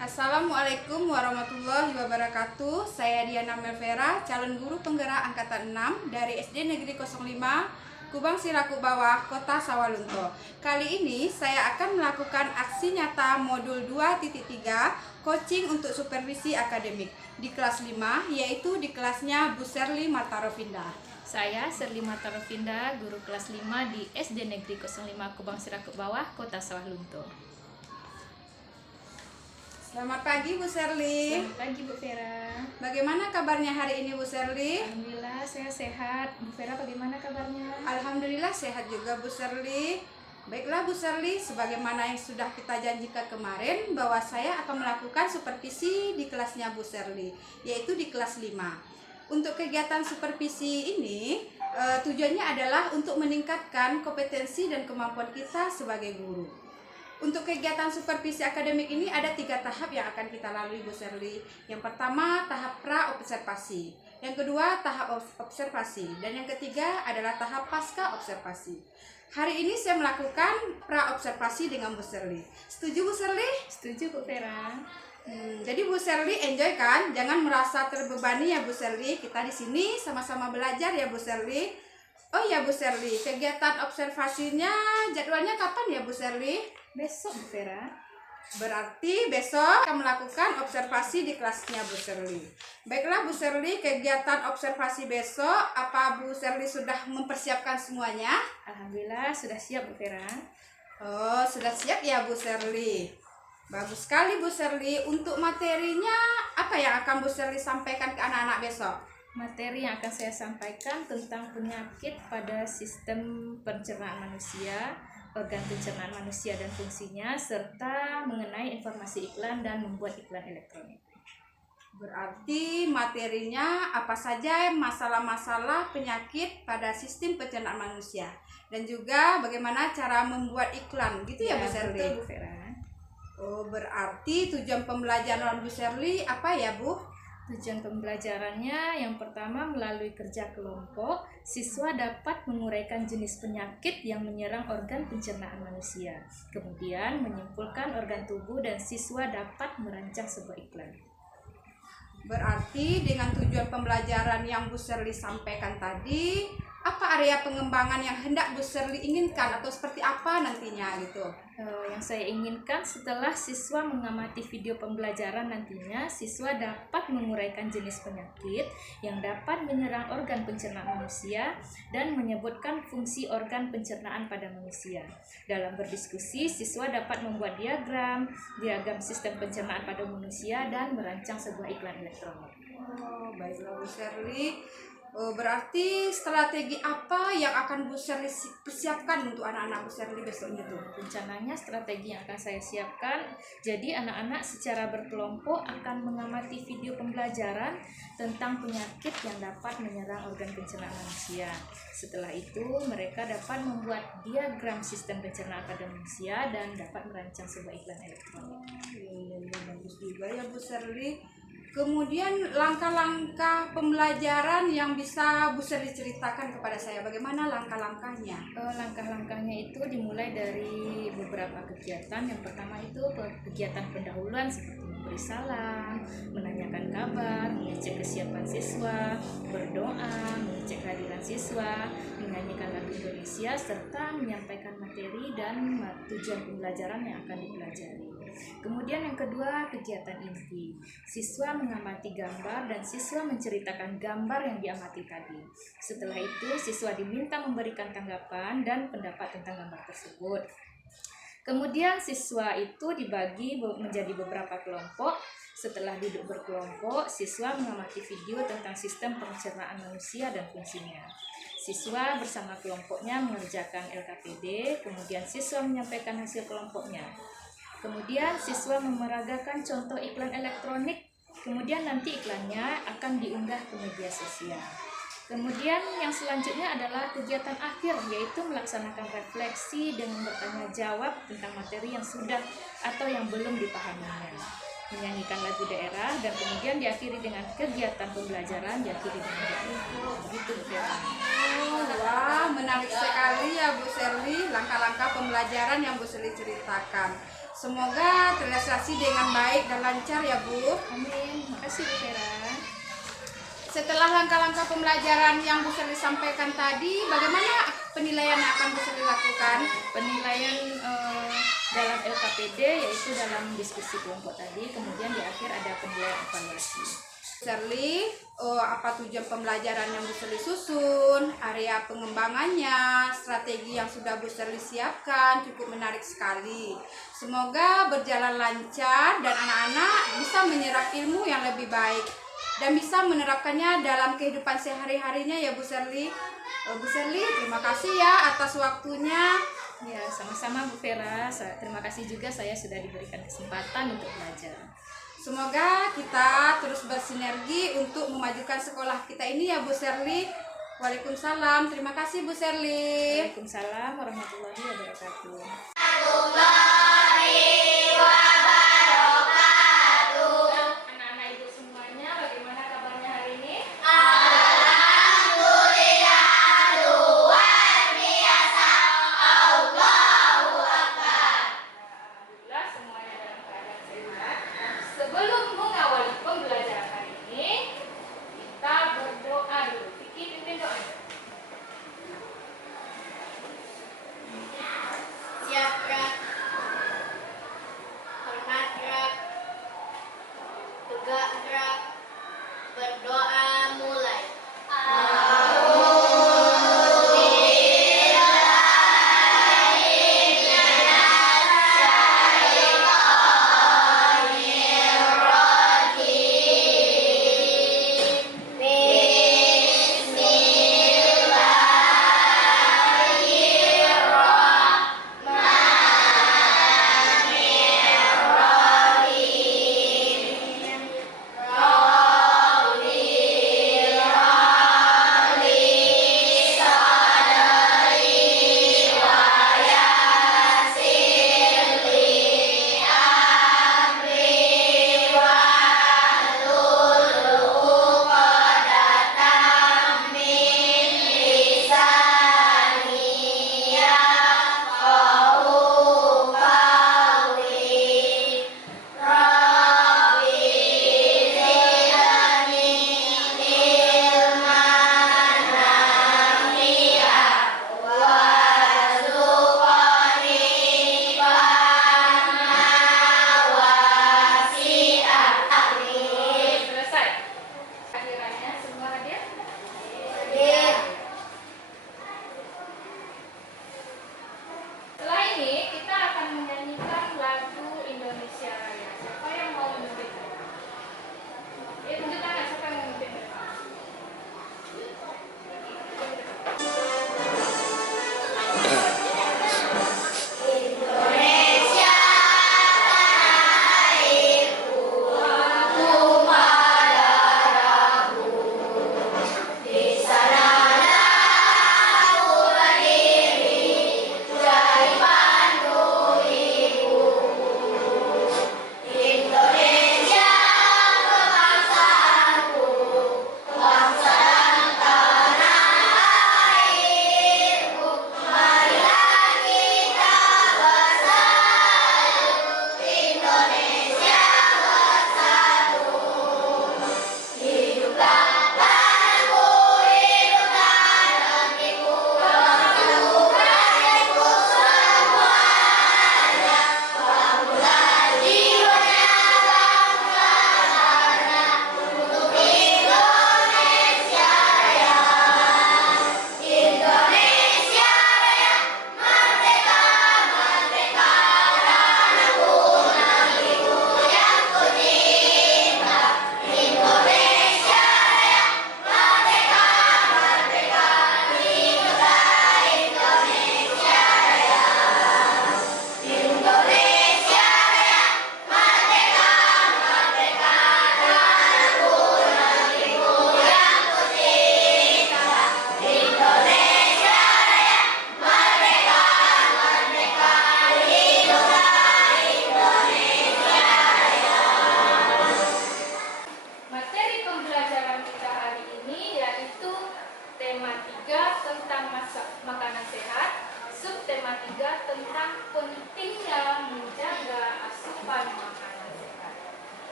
Assalamualaikum warahmatullahi wabarakatuh. Saya Diana Melvera, calon guru penggerak angkatan 6 dari SD Negeri 05 Kubang Siraku Bawah, Kota Sawalunto. Kali ini saya akan melakukan aksi nyata modul 2.3 coaching untuk supervisi akademik di kelas 5, yaitu di kelasnya Bu Serli Matarovinda. Saya Serli Matarovinda, guru kelas 5 di SD Negeri 05 Kubang Siraku Bawah, Kota Sawalunto. Selamat pagi Bu Serli. Selamat pagi Bu Vera. Bagaimana kabarnya hari ini Bu Serli? Alhamdulillah saya sehat. Bu Vera bagaimana kabarnya? Alhamdulillah sehat juga Bu Serli. Baiklah Bu Serli, sebagaimana yang sudah kita janjikan kemarin bahwa saya akan melakukan supervisi di kelasnya Bu Serli, yaitu di kelas 5. Untuk kegiatan supervisi ini tujuannya adalah untuk meningkatkan kompetensi dan kemampuan kita sebagai guru. Untuk kegiatan supervisi akademik ini ada 3 tahap yang akan kita lalui Bu Serli. Yang pertama tahap pra-observasi, yang kedua tahap observasi, dan yang ketiga adalah tahap pasca observasi. Hari ini saya melakukan pra-observasi dengan Bu Serli. Setuju Bu Serli? Setuju Bu Vera. Jadi Bu Serli enjoy kan? Jangan merasa terbebani ya Bu Serli. Kita di sini sama-sama belajar ya Bu Serli. Oh ya Bu Serli, kegiatan observasinya jadwalnya kapan ya Bu Serli? Besok Bu Vera. Berarti besok akan melakukan observasi di kelasnya Bu Serli. Baiklah Bu Serli, kegiatan observasi besok, apa Bu Serli sudah mempersiapkan semuanya? Alhamdulillah sudah siap Bu Vera. Oh, sudah siap ya Bu Serli. Bagus sekali Bu Serli. Untuk materinya apa yang akan Bu Serli sampaikan ke anak-anak besok? Materi yang akan saya sampaikan tentang penyakit pada sistem pencernaan manusia, organ pencernaan manusia dan fungsinya, serta mengenai informasi iklan dan membuat iklan elektronik. Berarti materinya apa saja masalah-masalah penyakit pada sistem pencernaan manusia, dan juga bagaimana cara membuat iklan, gitu ya Bu Serli? Betul Bu Vera. Oh, berarti tujuan pembelajaran Bu Serli apa ya Bu? Tujuan pembelajarannya yang pertama, melalui kerja kelompok, siswa dapat menguraikan jenis penyakit yang menyerang organ pencernaan manusia. Kemudian menyimpulkan organ tubuh dan siswa dapat merancang sebuah iklan. Berarti dengan tujuan pembelajaran yang Bu Serli sampaikan tadi, apa area pengembangan yang hendak Bu Serli inginkan atau seperti apa nantinya gitu? Yang saya inginkan setelah siswa mengamati video pembelajaran nantinya, siswa dapat menguraikan jenis penyakit yang dapat menyerang organ pencernaan manusia dan menyebutkan fungsi organ pencernaan pada manusia. Dalam berdiskusi, siswa dapat membuat diagram sistem pencernaan pada manusia dan merancang sebuah iklan elektronik. Oh, baiklah Bu Serli. Berarti strategi apa yang akan Bu Serli persiapkan untuk anak-anak Bu Serli besok itu? Rencananya strategi yang akan saya siapkan, jadi anak-anak secara berkelompok akan mengamati video pembelajaran tentang penyakit yang dapat menyerang organ pencernaan manusia. Setelah itu mereka dapat membuat diagram sistem pencernaan pada manusia dan dapat merancang sebuah iklan elektronik. Bagus juga ya Bu Serli. Kemudian langkah-langkah pembelajaran yang bisa Bu Serli ceritakan kepada saya, bagaimana langkah-langkahnya? Langkah-langkahnya itu dimulai dari beberapa kegiatan. Yang pertama itu kegiatan pendahuluan seperti memberi salam, menanyakan kabar, mengecek kesiapan siswa, berdoa, mengecek kehadiran siswa, menyanyikan lagu Indonesia, serta menyampaikan materi dan tujuan pembelajaran yang akan dipelajari. Kemudian yang kedua, kegiatan inti. Siswa mengamati gambar dan siswa menceritakan gambar yang diamati tadi. Setelah itu, siswa diminta memberikan tanggapan dan pendapat tentang gambar tersebut. Kemudian siswa itu dibagi menjadi beberapa kelompok. Setelah duduk berkelompok, siswa mengamati video tentang sistem pencernaan manusia dan fungsinya. Siswa bersama kelompoknya mengerjakan LKPD, kemudian siswa menyampaikan hasil kelompoknya. Kemudian siswa memeragakan contoh iklan elektronik, kemudian nanti iklannya akan diunggah ke media sosial. Kemudian yang selanjutnya adalah kegiatan akhir, yaitu melaksanakan refleksi dengan bertanya jawab tentang materi yang sudah atau yang belum dipahaminya. Menyanyikan lagu daerah dan kemudian diakhiri dengan kegiatan pembelajaran, diakhiri dengan doa. Begitu Bu Vera. Wah, menarik sekali ya Bu Serli langkah-langkah pembelajaran yang Bu Serli ceritakan. Semoga terrealisasi dengan baik dan lancar ya Bu. Amin. Makasih Bu Vera. Setelah langkah-langkah pembelajaran yang Bu Serli sampaikan tadi, bagaimana penilaian yang akan Bu Serli lakukan? Penilaian dalam LKPD yaitu dalam diskusi kelompok tadi, kemudian di akhir ada penilaian evaluasi. Bu Serli, apa tujuan pembelajaran yang Bu Serli susun, area pengembangannya, strategi yang sudah Bu Serli siapkan cukup menarik sekali. Semoga berjalan lancar dan anak-anak bisa menyerap ilmu yang lebih baik dan bisa menerapkannya dalam kehidupan sehari-harinya ya Bu Serli. Bu Serli, terima kasih ya atas waktunya. Ya, sama-sama Bu Vera. Terima kasih juga saya sudah diberikan kesempatan untuk belajar. Semoga kita terus bersinergi untuk memajukan sekolah kita ini ya Bu Serli. Waalaikumsalam. Terima kasih Bu Serli. Waalaikumsalam warahmatullahi wabarakatuh. Anak-anak ibu semuanya, bagaimana kabarnya hari ini? Alhamdulillah semuanya dalam keadaan sehat. Sebelum mengawali pembelajaran hari ini, kita berdoa dulu. Vicky, pimpin doa. Siap, Kak.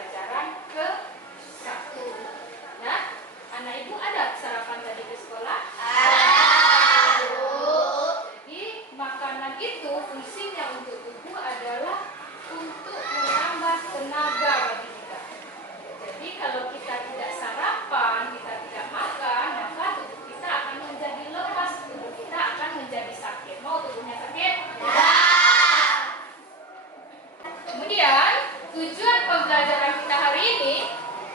pembelajaran ke-1. Nah, anak ibu ada sarapan tadi ke sekolah? Jadi makanan itu fungsinya untuk tubuh adalah untuk menambah tenaga bagi kita. Jadi kalau kita tidak sarapan, kita tidak makan, maka tubuh kita akan menjadi lemas, tubuh kita akan menjadi sakit. Mau tubuhnya sakit? Kemudian tujuan pembelajaran kita hari ini,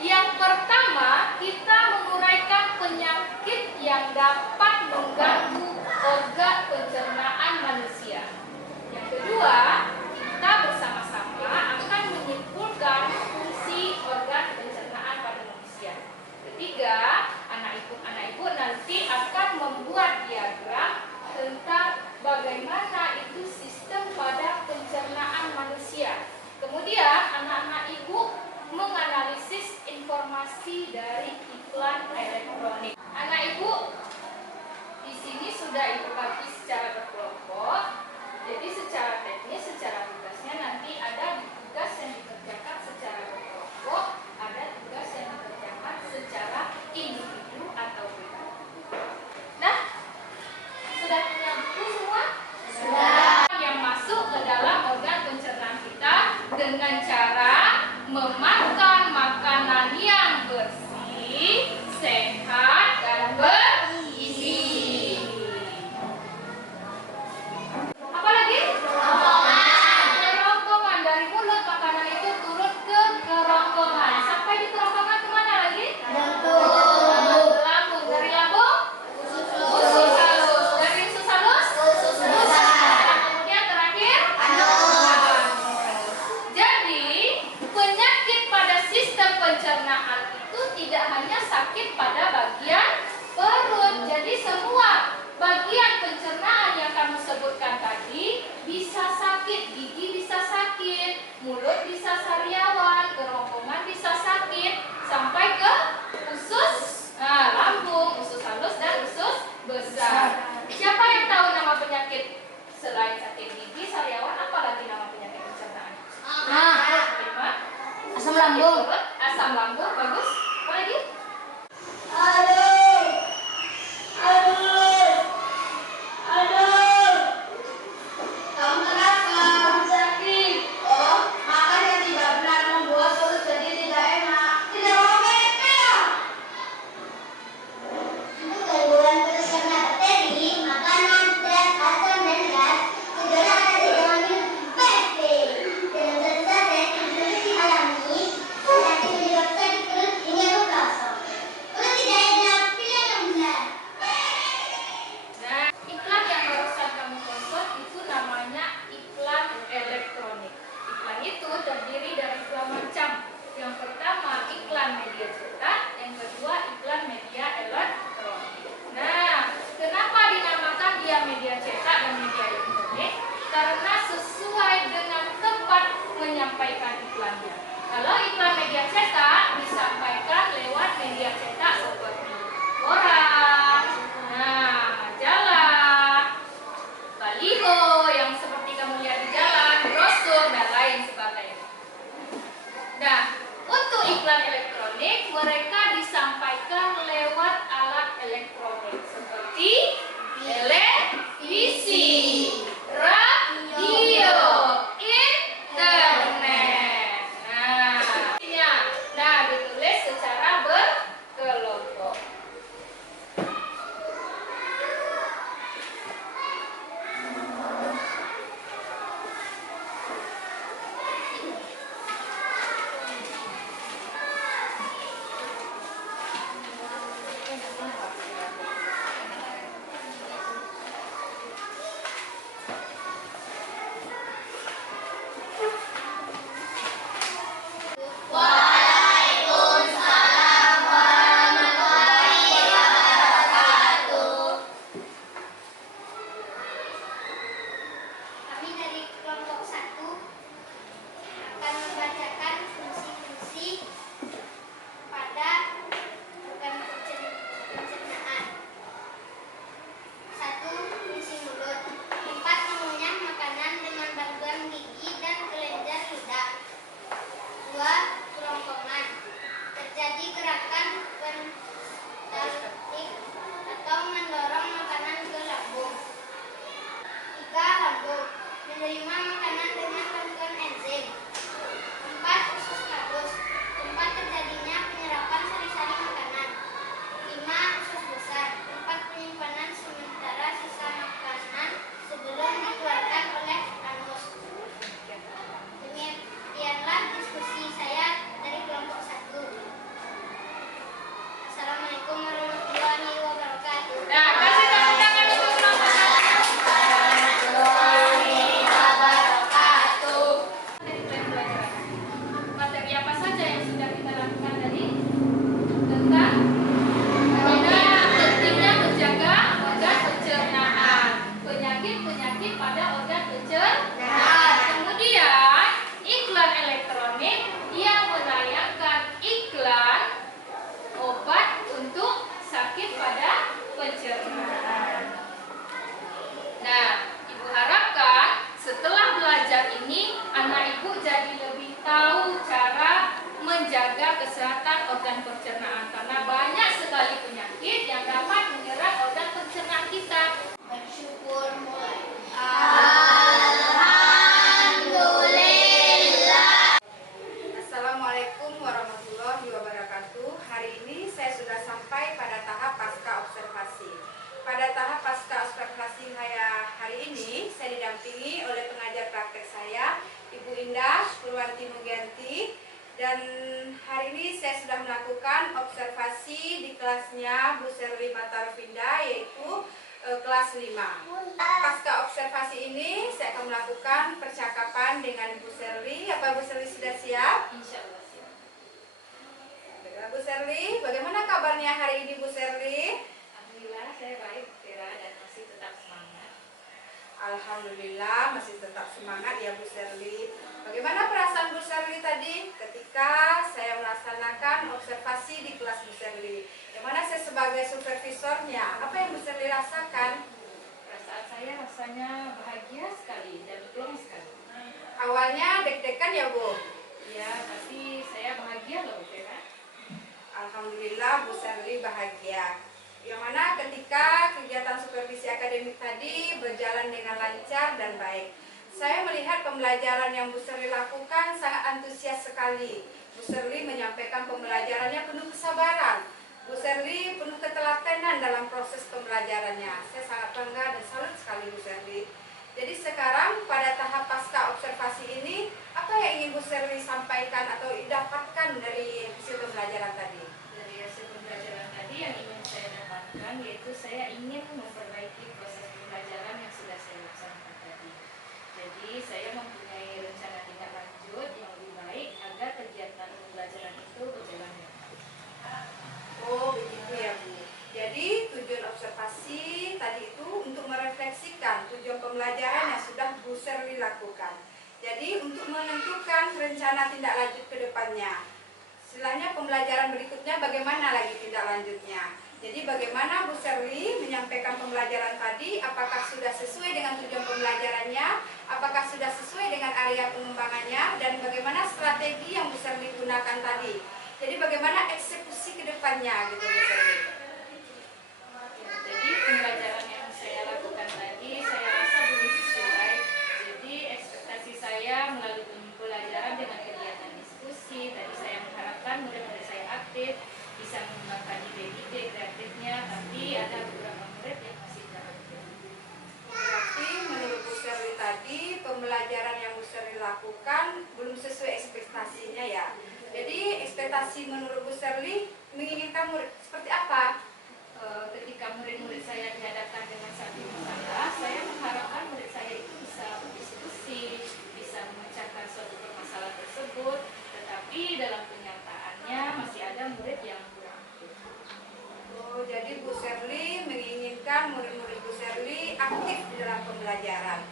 yang pertama kita menguraikan penyakit yang dapat mengganggu organ pencernaan manusia. Yang kedua, kita bersama-sama akan menyimpulkan fungsi organ pencernaan pada Serli Matarvinda, yaitu kelas 5. Pasca observasi ini saya akan melakukan percakapan dengan Bu Serli. Apa Bu Serli sudah siap? Insya Allah siap. Baiklah Bu Serli, bagaimana kabarnya hari ini Bu Serli? Alhamdulillah saya baik, Vera, dan masih tetap semangat. Alhamdulillah masih tetap semangat ya Bu Serli. Bagaimana perasaan Bu Serli tadi ketika saya melaksanakan observasi di kelas Bu Serli? Yang mana saya sebagai supervisornya, apa yang Bu Serli rasakan? Perasaan saya rasanya bahagia sekali dan plong sekali. Awalnya deg-degan ya Bu? Ya, tapi saya bahagia loh, Vera. Alhamdulillah Bu Serli bahagia. Yang mana ketika kegiatan supervisi akademik tadi berjalan dengan lancar dan baik. Saya melihat pembelajaran yang Bu Serli lakukan sangat antusias sekali. Bu Serli menyampaikan pembelajarannya penuh kesabaran. Bu Serli penuh ketelatenan dalam proses pembelajarannya. Saya sangat bangga dan salut sekali Bu Serli. Jadi sekarang pada tahap pasca observasi ini, apa yang ingin Bu Serli sampaikan atau dapatkan dari hasil pembelajaran tadi? Dari hasil pembelajaran tadi yang ingin saya dapatkan yaitu saya ingin memperbaiki proses pembelajaran yang sudah saya laksanakan tadi. Jadi saya mempunyai rencana tindak lanjut yang lebih baik agar kegiatan pembelajaran itu berjalan dengan baik. Oh begitu ya Bu. Jadi tujuan observasi tadi itu untuk merefleksikan tujuan pembelajaran yang sudah Bu Serli lakukan. Jadi untuk menentukan rencana tindak lanjut ke depannya. Istilahnya pembelajaran berikutnya bagaimana lagi tindak lanjutnya. Jadi bagaimana Bu Serli menyampaikan pembelajaran tadi, apakah sudah sesuai dengan tujuan pembelajarannya, apakah sudah sesuai dengan area pengembangannya, dan bagaimana strategi yang Bu Serli gunakan tadi. Jadi bagaimana eksekusi ke depannya gitu Bu Serli. Jadi pembelajaran yang saya lakukan tadi saya rasa belum sesuai. Jadi ekspektasi saya melalui pembelajaran dengan kegiatan diskusi. Tadi saya mengharapkan murid-murid saya aktif, bisa mengembangkan ide-ide kreatifnya, tapi ada beberapa murid yang masih tidak aktif. Berarti menurut Bu Serli tadi pembelajaran yang Bu Serli lakukan belum sesuai ekspektasinya ya. Jadi ekspektasi menurut Bu Serli menginginkan murid seperti apa? Ketika murid-murid saya dihadapkan dengan satu masalah, saya mengharapkan murid saya itu bisa berdiskusi, bisa memecahkan suatu permasalahan tersebut, tetapi dalam kenyataannya masih ada murid yang kurang aktif. Oh, jadi Bu Serli menginginkan murid-murid Bu Serli aktif di dalam pembelajaran.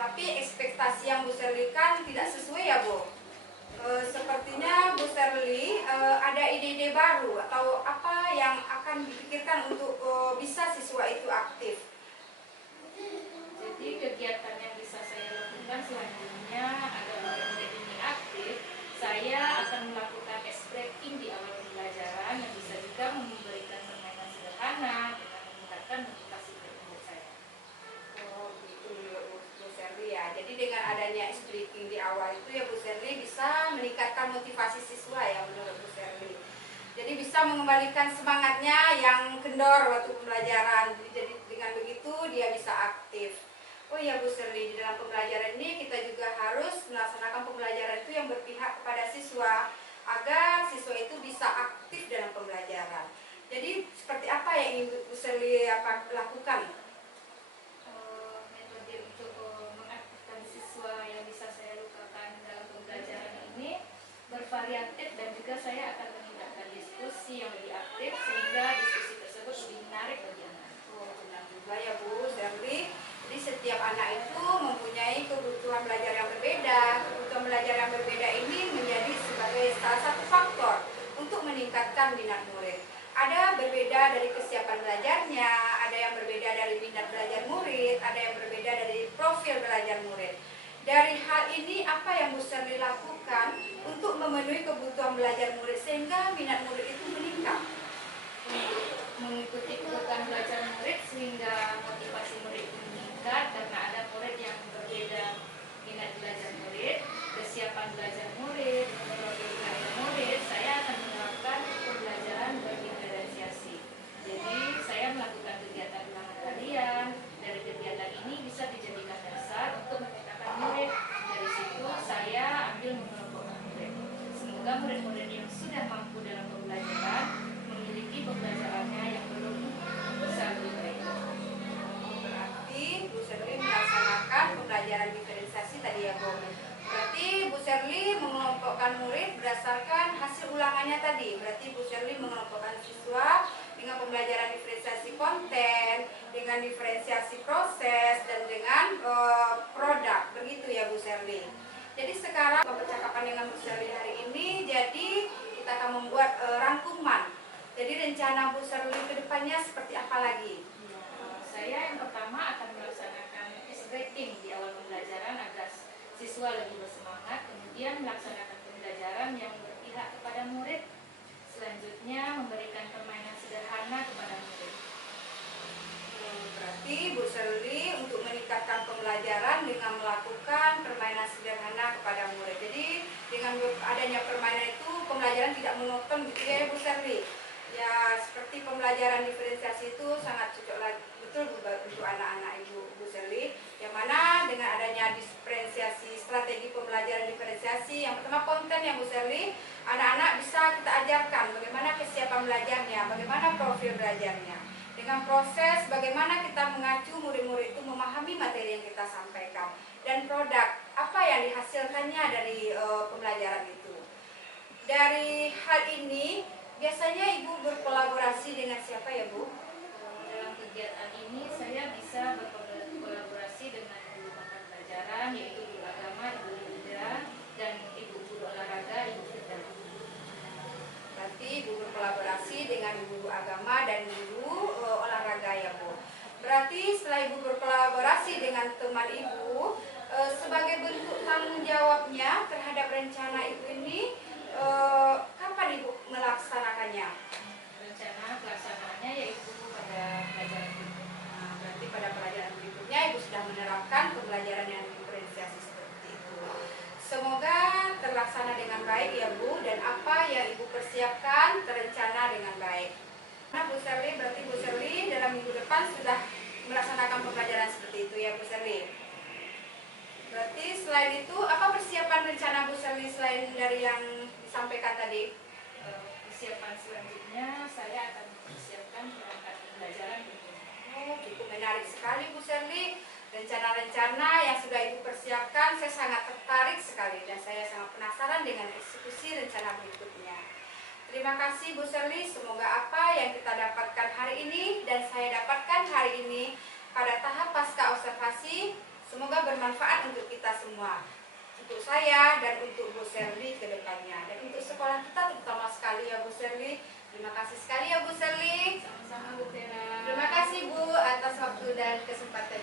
Tapi ekspektasi yang Bu Serli kan tidak sesuai ya Bu. Sepertinya Bu Serli ada ide-ide baru atau apa yang akan dipikirkan untuk bisa siswa itu aktif. Jadi kegiatan yang bisa saya lakukan selanjutnya agar murid-murid ini aktif, saya akan melakukan ice breaking di awal pembelajaran yang bisa juga memberikan permainan sederhana dengan meningkatkan motivasi murid saya. Oh, gitu Bu Serli ya. Jadi dengan adanya ice breaking di awal itu ya Bu Serli bisa meningkatkan motivasi siswa ya menurut Bu Serli. Jadi bisa mengembalikan semangatnya yang kendor waktu pembelajaran. Jadi dengan begitu dia bisa aktif. Oh iya Bu Serli, di dalam pembelajaran ini kita juga harus melaksanakan pembelajaran itu yang berpihak kepada siswa agar siswa itu bisa aktif dalam pembelajaran. Jadi seperti apa yang ingin Bu Serli lakukan? Metode untuk mengaktifkan siswa yang bisa saya lakukan dalam pembelajaran ini bervariatif dan juga saya akan meningkatkan diskusi yang lebih aktif sehingga diskusi tersebut lebih menarik bagi anak. Oh, benar juga ya Bu Serli. Jadi setiap anak itu mempunyai kebutuhan belajar yang berbeda. Kebutuhan belajar yang berbeda ini menjadi sebagai salah satu faktor untuk meningkatkan minat murid. Ada berbeda dari kesiapan belajarnya, ada yang berbeda dari minat belajar murid, ada yang berbeda dari profil belajar murid. Dari hal ini apa yang Bu Serli lakukan untuk memenuhi kebutuhan belajar murid sehingga minat murid itu meningkat? Mengikuti kebutuhan belajar murid sehingga motivasi murid itu meningkat karena ada murid yang berbeda minat belajar murid, kesiapan belajar murid, profil belajar murid. Saya akan menerapkan pembelajaran berdiferensiasi. Jadi saya melakukan kegiatan ulangan harian. Dari kegiatan ini bisa dijadikan dasar untuk memetakan murid. Dari situ saya ambil mengelompokkan murid. Semoga murid-murid yang sudah mampu dalam pembelajaran mengelompokkan murid berdasarkan hasil ulangannya tadi. Berarti Bu Shirley mengelompokkan siswa dengan pembelajaran diferensiasi konten, dengan diferensiasi proses, dan dengan produk. Begitu ya Bu Shirley. Jadi sekarang percakapan dengan Bu Shirley hari ini, jadi kita akan membuat rangkuman. Jadi rencana Bu Shirley ke depannya seperti apa lagi? Saya yang pertama akan melaksanakan rating di awal pembelajaran agar siswa lebih bersemangat, kemudian melaksanakan pembelajaran yang berpihak kepada murid. Selanjutnya memberikan permainan sederhana kepada murid. Berarti Bu Shirley untuk meningkatkan pembelajaran dengan melakukan permainan sederhana kepada murid. Jadi dengan adanya permainan itu pembelajaran tidak monoton gitu ya Bu Shirley. Ya seperti pembelajaran diferensiasi itu sangat cocok lagi betul untuk anak-anak Bu Shirley. Yang mana dengan adanya diferensiasi, strategi pembelajaran diferensiasi, yang pertama konten yang Bu Shirley, anak-anak bisa kita ajarkan bagaimana kesiapan belajarnya, bagaimana profil belajarnya. Dengan proses bagaimana kita mengacu murid-murid itu memahami materi yang kita sampaikan. Dan produk, apa yang dihasilkannya dari pembelajaran itu. Dari hal ini, biasanya Ibu berkolaborasi dengan siapa ya Bu? Dalam kegiatan ini saya bisa berkolaborasi dengan guru mata pelajaran, yaitu guru agama, Ibu Linda, dan Ibu guru olahraga, Ibu Firda. Berarti Ibu berkolaborasi dengan guru agama dan guru olahraga ya Bu. Berarti setelah Ibu berkolaborasi dengan teman Ibu, sebagai bentuk tanggung jawabnya terhadap rencana Ibu ini, kapan Ibu melaksanakannya? Rencana pelaksanaannya yaitu pada pelajaran berikutnya. Nah, berarti pada pelajaran berikutnya Ibu sudah menerapkan pembelajaran yang diferensiasi seperti itu. Semoga terlaksana dengan baik ya Bu, dan apa yang Ibu persiapkan terencana dengan baik. Nah Bu Shirley, berarti Bu Shirley dalam minggu depan sudah melaksanakan pembelajaran seperti itu ya Bu Shirley. Berarti selain itu, apa persiapan rencana Bu Shirley selain dari yang disampaikan tadi? Persiapan selanjutnya saya akan mempersiapkan perangkat pembelajaran berikutnya. Oh, cukup menarik sekali Bu Shirley. Rencana-rencana yang sudah Ibu persiapkan, saya sangat tertarik sekali dan saya sangat penasaran dengan eksekusi rencana berikutnya. Terima kasih Bu Shirley, semoga apa yang kita dapatkan hari ini dan saya dapatkan hari ini pada tahap pasca observasi, semoga bermanfaat untuk kita semua. Untuk saya dan untuk Bu Shirley ke depannya. Dan untuk sekolah kita terutama sekali ya Bu Shirley. Terima kasih sekali ya Bu Shirley. Sama-sama Bu Tera. Terima kasih Bu atas waktu dan kesempatan.